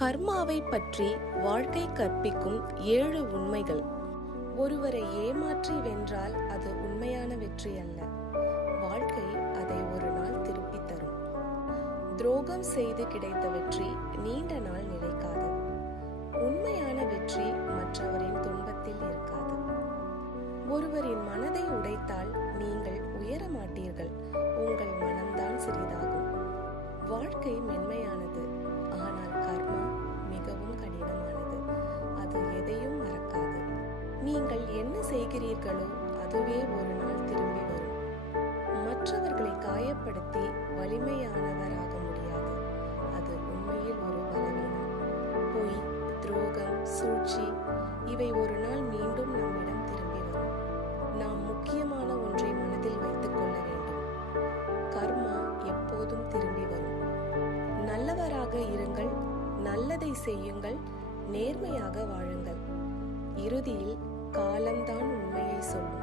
கர்மாவை பற்றி வாழ்க்கை கற்பிக்கும் 7 உண்மைகள். ஒருவரை ஏமாற்றி வென்றால் அது உண்மையான வெற்றி அல்ல. வாழ்க்கை அதை ஒரு நாள் திருப்பி தரும். துரோகம் செய்து கிடைத்த வெற்றி நீண்ட நாள் நிலைக்காது. உண்மையான வெற்றி மற்றவரின் துன்பத்தில் இருக்காது. ஒருவரின் மனதை உடைத்தால் நீங்கள் உயர மாட்டீர்கள். உங்கள் மனம்தான் சிறிதாகும். வாழ்க்கை மென்மையானது, ஆனால் கர்மா மிகவும் கடினமானது. அது எதையும் மறக்காது. நீங்கள் என்ன செய்கிறீர்களோ அதுவே ஒரு நாள் திரும்பி வரும். மற்றவர்களை காயப்படுத்தி வலிமையானவராக முடியாது. அது உண்மையில் ஒரு பலவீனம். பொய், துரோகம், சூழ்ச்சி இவை ஒரு நாள் மீண்டும் நம்மிடம் திரும்பி வரும். நாம் முக்கியமான ஒன்றை மனதில் வைத்துக் கொள்ள வேண்டும். கர்மா எப்போதும் திரும்பி வரும். நல்லவராக இருங்கள், நல்லதை செய்யுங்கள், நேர்மையாக வாழுங்கள். இறுதியில் காலம்தான் உண்மையை சொல்லும்.